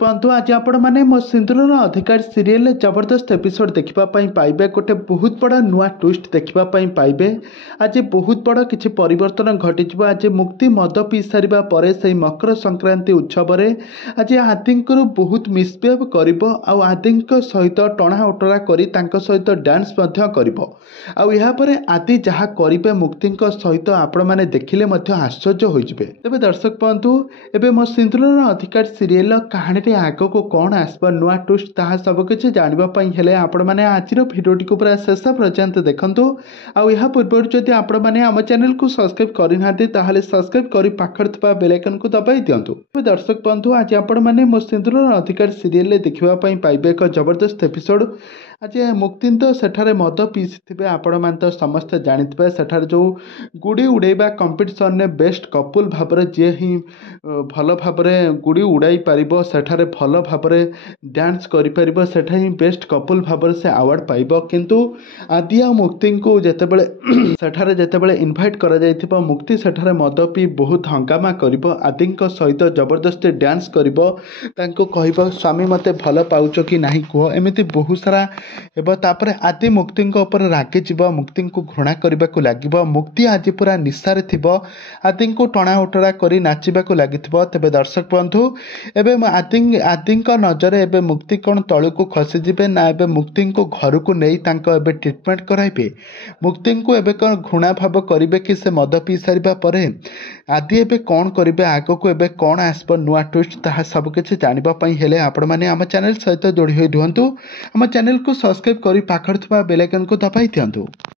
बंधु आज आपण मैंने मो सिंदूर अधिकार सीरियल जबरदस्त एपिसोड देखापी पाइबे गोटे बहुत बड़ा नुआ ट्विस्ट देखापी पाइबे। आज बहुत बड़ किसी परिवर्तन घटी आज मुक्ति मद पी सारा पर से मकर संक्रांति उत्सव आज आदि बहुत मिसबिहेव कर आदि सहित टणा उटरा कर सहित डांस कर आदि जहाँ करेंगे मुक्ति सहित आपण मैंने देखिले आश्चर्य हो तेज दर्शक बंधु एवं मो सिंदूर अधिकार सीरियल कहानी रे आग को कौन आसबा नुआ ट्विस्ट ताहा सबकिछि जानिबा हेले आपण माने आजिर भिडियोटी को पूरा शेष पर्यंत देखंतु। आ पूर्व जदि आपण माने आम चैनल को सब्सक्राइब करिनाहांती ताहाले सब्सक्राइब करी पाखर थबा बेल आइकन को दबाई दियंतु। दर्शक बंधु आज आपण माने मो सिंदूर अधिकार सीरियल देखिबा पई पाइबे एक जबरदस्त एपिसोड। आज मुक्ति तो सेठारे मद पीसी आपण मैंने तो समस्ते जानिथे सेठार जो गुड़ी उड़ेबा कंपिटिशन ने बेस्ट कपुल भाव जी ही भल भाव गुड़ी उड़ाई पार सेठारे भल भाव डांस कर सेठा ही बेस्ट कपुल भाव से अवार्ड पाइब किंतु आदि आ मुक्ति को जितेबले सेठारे जितेबले इनभाइट करा जायथिबा मुक्ति सेठारे मद पी बहुत हंगामा करिबो आदि सहित जबरदस्ती डांस करिबो तांको कहबो स्वामी मते भल पाउच कि नाही कह एमिति बहुत सारा तापर आदि मुक्ति रागे जीव मुक्ति को घृणा करने को लगे मुक्ति आज पूरा निशारे थी आदि को टणा उटरा कर नाचवाक लगी तेरे दर्शक बंधु एवं आदि नजर एवं मुक्ति कौन तलू को खसीजे ना एवं मुक्ति को घर को नहीं ट्रिटमेंट कराइबे मुक्ति को एवं कौन घृणा भाव करेंगे कि से मद पी सारा पर आदि एवं कौन करेंगे आग को एवं कौन आसब नुआ ट्विस्ट ताहा सबकिछि जानिबापई हेले आपण माने आम चैनल सहित जोड़ी होई रुहंतु। आम चैनल को सब्सक्राइब करी पाखर थबा बेल आइकन को दबाई दियंतु।